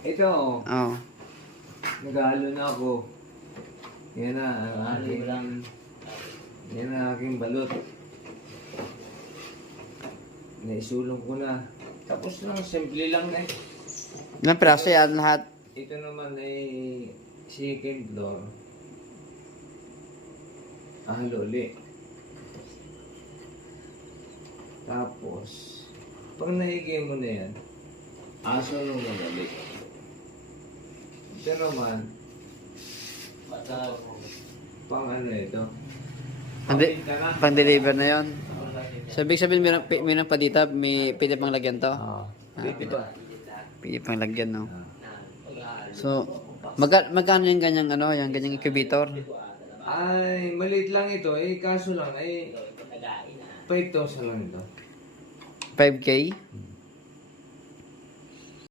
Ito, Oh. naghalo na ako. Yan na, ang aking, yan ang aking balot. Naisulong ko na. Tapos lang, simple lang na. Ilang piraso yan lahat? Ito naman ay second floor. Halo ulit. Tapos, pag naigay mo na yan, aso nung madali. Ito naman, pang ano ito? Pang-deliver na yon. So, ibig sabihin, mayroon pa dito, may pwede pang lagyan to? Dito. Pwede pang lagyan, no? So, magkano yung ganyang, ano, yung ganyang incubator? Ay, maliit lang ito. Kaso lang, 5,000 lang ito. 5K?